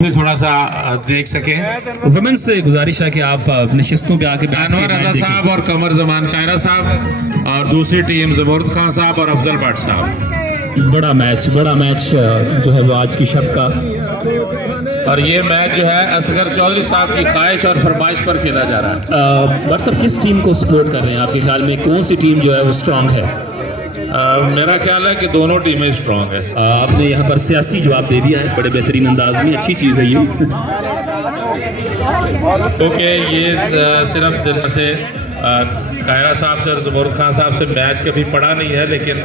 थोड़ा सा देख सके। वुमेन से गुजारिश है कि आप नशिस्तों पे आके अनवर रजा साहब और कमर जमान कायरा साहब और दूसरी टीम जबूर खान साहब और अफजल भट्ट साहब। बड़ा मैच जो है वो आज की शब का। और ये मैच जो है असगर चौधरी साहब की ख्वाहिश और फरमाइश पर खेला जा रहा है। भट्ट साहब किस टीम को सपोर्ट कर रहे हैं आपके ख्याल में, कौन सी टीम जो है वो स्ट्रांग है? मेरा ख्याल है कि दोनों टीमें स्ट्रांग है। आपने यहाँ पर सियासी जवाब दे दिया है बड़े बेहतरीन अंदाज में, अच्छी चीज़ है ये। क्योंकि ये सिर्फ दिल से कायरा साहब से और जबूर खान साहब से मैच कभी पड़ा नहीं है, लेकिन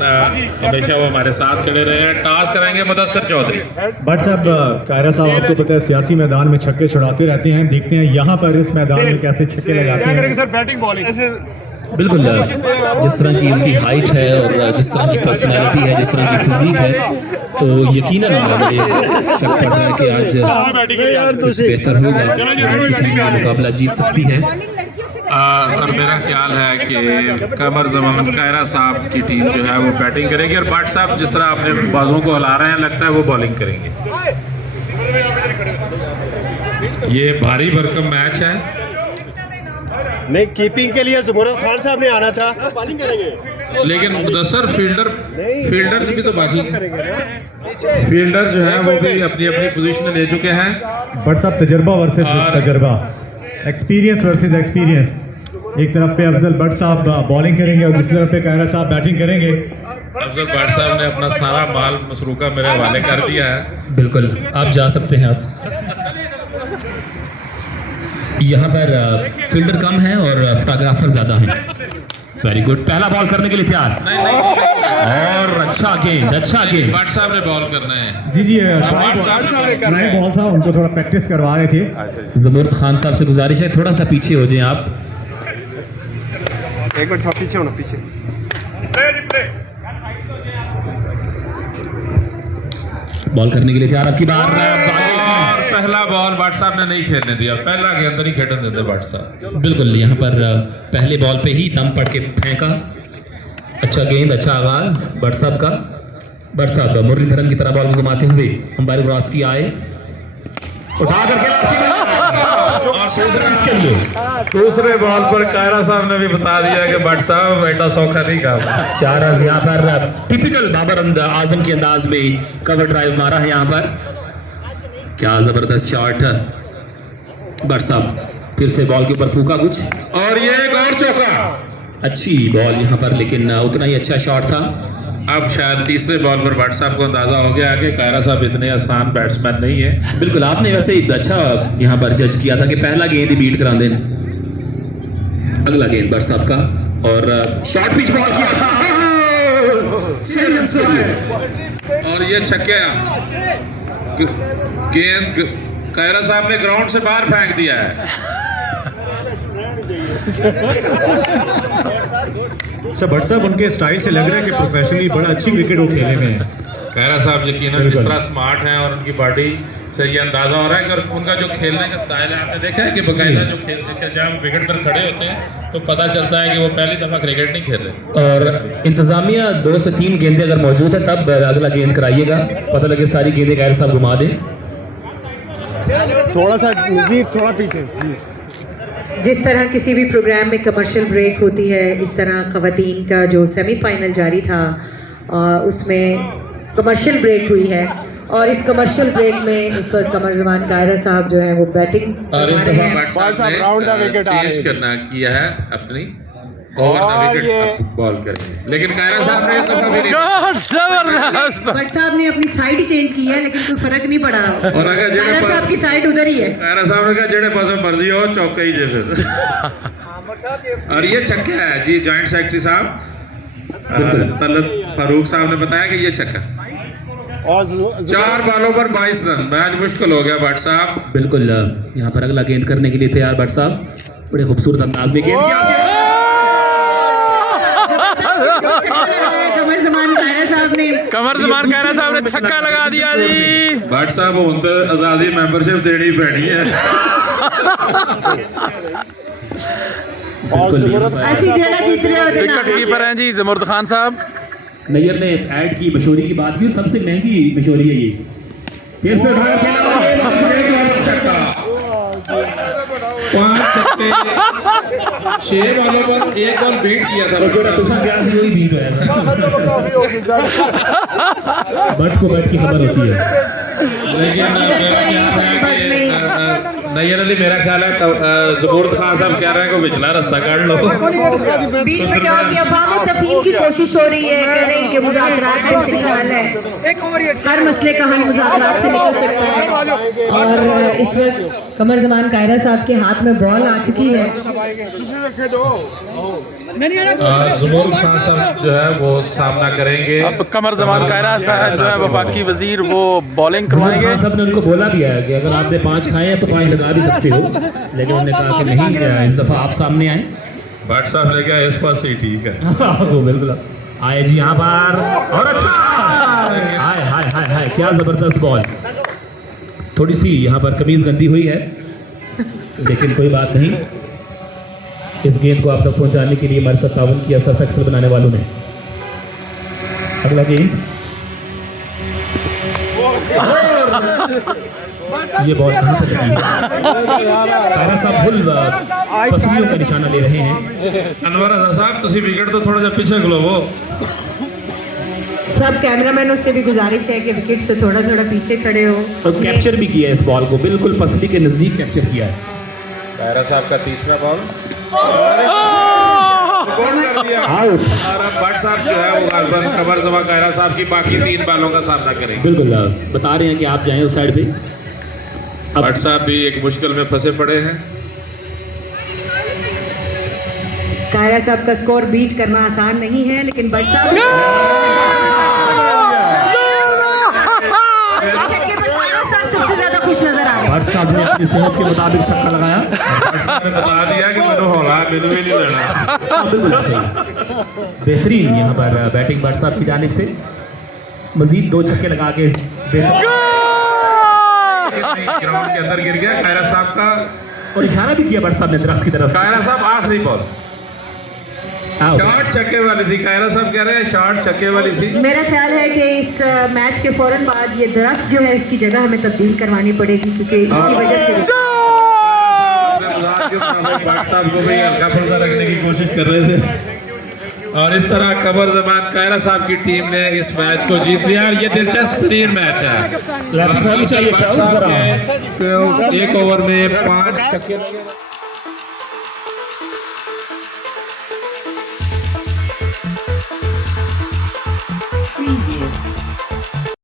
हमेशा वो हमारे साथ खड़े रहे हैं। टॉस कराएंगे मुदस्सिर चौधरी। भट्ट साहब, कायरा साहब आपको पता है सियासी मैदान में छक्के छुड़ाते रहते हैं, देखते हैं यहाँ पर इस मैदान में कैसे छक्के लगाते हैं। सर बैटिंग बॉलिंग बिल्कुल, जिस तरह की उनकी हाइट है और जिस तरह की पर्सनैलिटी है, जिस तरह की फिजिक है, तो यकीनन मुझे शक पड़ रहा है कि आज कुछ बेहतर होगा, मुकाबला जीत सकती है। और मेरा ख्याल है कि कमर जमान कायरा साहब की टीम जो है वो बैटिंग करेगी और भट्ट साहब जिस तरह अपने बाजुओं को हिला रहे हैं, लगता है वो बॉलिंग करेंगे। ये भारी भरकम मैच है। नहीं, कीपिंग के लिए जबूर खान साहब ने आना था, बॉलिंग करेंगे, लेकिन मुदस्सर फील्डर्स भी तो बाकी फील्डर जो है वो भी अपनी अपनी पोजीशन ले चुके हैं। भट्ट साहब तजर्बा वर्सेस तजर्बा, एक्सपीरियंस वर्सेस एक्सपीरियंस। एक तरफ पे अफजल भट्ट साहब बॉलिंग करेंगे और दूसरी तरफ पे कायरा साहब बैटिंग करेंगे। अफजल भट्ट साहब ने अपना सारा माल मसरूका मेरे हवाले कर दिया है। बिल्कुल, आप जा सकते हैं। आप यहाँ पर फील्डर कम है और फोटोग्राफर ज्यादा हैं। वेरी गुड, पहला बॉल करने के लिए तैयार और अच्छा गेंद। भट्ट साहब ने बॉल करना है। जी ट्राई बॉल था, उनको थोड़ा प्रैक्टिस करवा रहे थे। जबूर खान साहब से गुजारिश है थोड़ा सा पीछे हो जाएं आप। एक बार पीछे होना, पीछे। बॉल करने के लिए तैयार आपकी बार। और पहला बॉल भट्ट साहब ने नहीं खेलने दिया, पहला गेंद नहीं खेलने देते भट्ट साहब। बिल्कुल, यहाँ पर पहले बॉल पे ही दम पड़ के फेंका। अच्छा गेंद, अच्छा आगाज भट्ट साहब का। भट्ट साहब मुरलीधरन की तरह बॉल को घुमाते हुए अंपायर क्रॉस की आए, उठा करके दूसरे बॉल पर कायरा साहब ने भी बता दिया कि भट्ट साहब बेटा सौखा नहीं कहा। 4 रन यहाँ पर टिपिकल बाबर आजम के अंदाज में कवर ड्राइव मारा है। यहाँ पर क्या जबरदस्त शॉट। भट्ट साहब फिर से बॉल के ऊपर फूका कुछ और ये एक और चौका। अच्छी बॉल यहाँ पर, लेकिन उतना ही अच्छा शॉट था। अब शायद तीसरे बॉल पर भट्ट साहब को अंदाजा हो गया कि कायरा साहब इतने आसान बैट्समैन नहीं है। बिल्कुल, आपने वैसे ही अच्छा यहाँ पर जज किया था कि पहला गेंद ही बीट करा दें। अगला गेंद भट्ट साहब का और शॉर्ट पिच बॉल किया था और ये छक्का। गेंद कायरा साहब ने ग्राउंड से बाहर फेंक दिया है। अच्छा, भट्ट साहब उनके स्टाइल से लग रहा है कि प्रोफेशनली बड़ा अच्छी क्रिकेट वो खेले में है। कायरा साहब यकीनन जिस तरह स्मार्ट हैं और उनकी बॉडी से ये अंदाजा हो रहा है कि उनका जो खेलने का स्टाइल है, आपने देखा है कि बाकायदा जो खेलते हैं जब विकेट पर खड़े होते हैं तो पता चलता है कि वो पहली दफा क्रिकेट नहीं खेल रहे। और इंतजामिया 2 से 3 गेंदें अगर मौजूद है तब अगला गेंद कराइएगा, पता लगे सारी गेंदें कायरा साहब घुमा दें। थोड़ा सा नज़ीर, थोड़ा पीछे। जिस तरह किसी भी प्रोग्राम में कमर्शियल ब्रेक होती है, इस तरह ख़वातीन का जो सेमीफाइनल जारी था उसमें कमर्शियल ब्रेक हुई है और इस कमर्शियल ब्रेक में इस वक्त कमर जमान कायरा साहब जो है वो बैटिंग और इस दफा भट्ट साहब ने चेंज करना किया है अपनी और विकेट बॉल करेंगे, लेकिन कायरा साहब ने इस दफा भी नहीं। भट्ट साहब ने अपनी साइड ही चेंज की है, लेकिन कोई फर्क नहीं पड़ा। और अगर कायरा साहब की साइड उधर ही है। कायरा साहब ने कहा जेड़े पास मर्जी हो चौका ही जे फिर। और ये छक्का है जी। जॉइंट सेक्रेटरी साहब तलत फारूक साहब ने बताया कि ये छक्का। 4 बॉलों पर 22 रन, मैच मुश्किल हो गया भट्ट साहब। बिल्कुल, यहाँ पर अगला गेंद करने के लिए तैयार भट्ट साहब, बड़े खूबसूरत अंदाज में गेंद किया। कमर जमान कायरा साहब ने छक्का लगा दिया जी। भट्ट साहब उन तो आजादी मेंबरशिप देनी पैनी है। विकेट कीपर हैं जी जमुर्द खान साहब। नैयर ने ऐड की मशहूरी की बात की, सबसे महंगी मशहूरी है ये। फिर से उठाकर खेला और ये एक और छक्का। 5 छक्के 6 बॉलों पर 1 बॉल बीट किया था। जो तुसा गया सी वही बीट होया था। बट को बट की खबर होती है। लेकिन नैयर अली मेरा ख्याल है ज़बूर खान साहब कह रहे हैं कि विचला रास्ता काट लो। बीच में जाओ कि अवामी तफहीम की कोशिश हो रही है, कह रहे हैं कि मुज़ाकरात बेहतरीन हल है, हर मसले का हल मुज़ाकरात से निकल सकता है। और इस वक्त कमर ज़मान कायरा साहब के हाथ में बॉल आ चुकी है। ज़बूर खान साहब जो है वो सामना करेंगे। अब कमर जमान कायरा साहब जो है वफाकी वजीर वो बॉलिंग करवाएंगे। खान साहब ने उनको बोला भी है कि अगर आपने 5 खाए हैं तो 5 लगा भी सकते हो, लेकिन उन्होंने कहा कि नहीं, इस दफा आप सामने आए। भट्ट साहब ने कहा इस पास ही ठीक है। वो बिल्कुल आए जी यहाँ पर और अच्छा हाय हाय हाय हाय क्या जबरदस्त बॉल। थोड़ी सी यहाँ पर कमीज गंदी हुई है, लेकिन कोई बात नहीं। इस गेंद को आप तक पहुंचाने के लिए हमारे साथ ताउन किया सर्फ एक्सेल बनाने वालों ने। अगला गेंद ये बॉल कहाँ तक गई? कायरा साहब फुल पसलियों का निशाना ले रहे हैं। अनवर हसन साहब तुसी विकेट तो थोड़ा सा पीछे खलोवो। सब कैमरामैनों से भी गुजारिश है कि विकेट से थोड़ा थोड़ा पीछे खड़े हो। और कैप्चर भी किया है इस बॉल को, बिल्कुल पसली के नजदीक कैप्चर किया है। कायरा साहब का तीसरा बॉल आउट। और अब भट्ट साहब जो है वो गाजबन कमर जमा कायरा साहब की बाकी 3 बॉलों का सामना करेंगे। बिल्कुल बता रहे हैं कि आप जाएं उस साइड पे। भट्ट साहब भी एक मुश्किल में फंसे पड़े हैं। कायरा साहब का स्कोर बीट करना आसान नहीं है, लेकिन भट्ट साहब छक्के पर कायरा साहब सबसे ज्यादा खुश नजर आ रहे हैं। भट्ट साहब ने अपनी सेहत के मुताबिक छक्का लगाया। भट्ट साहब ने बता दिया कि मैंने हौला मैंने भी नहीं लेना। बिल्कुल सही, बेहतरीन यहाँ पर बैटिंग भट्ट साहब की जानिब से। मजीद 2 छक्के लगा के ग्राउंड के अंदर गिर गया कायरा साहब का, और इशारा भी किया भट्ट साहब ने दरख्त की तरफ। कायरा साहब आखिरी बॉल आउट। शॉर्ट छक्के वाली थी। कायरा साहब कह रहे हैं शॉर्ट छक्के वाली थी। मेरा ख्याल है कि इस मैच के फौरन बाद ये दरख्त जो है इसकी जगह हमें तब्दील करवानी पड़ेगी, क्योंकि इसकी वजह से भट्ट साहब को भी हल्का फुल्का रखने की कोशिश कर रहे थे। और इस तरह कमर जमान कायरा साहब की टीम ने इस मैच को जीत लिया। और ये दिलचस्प तरीन मैच है। चाहिए 1 ओवर में 5 छक्के लगे।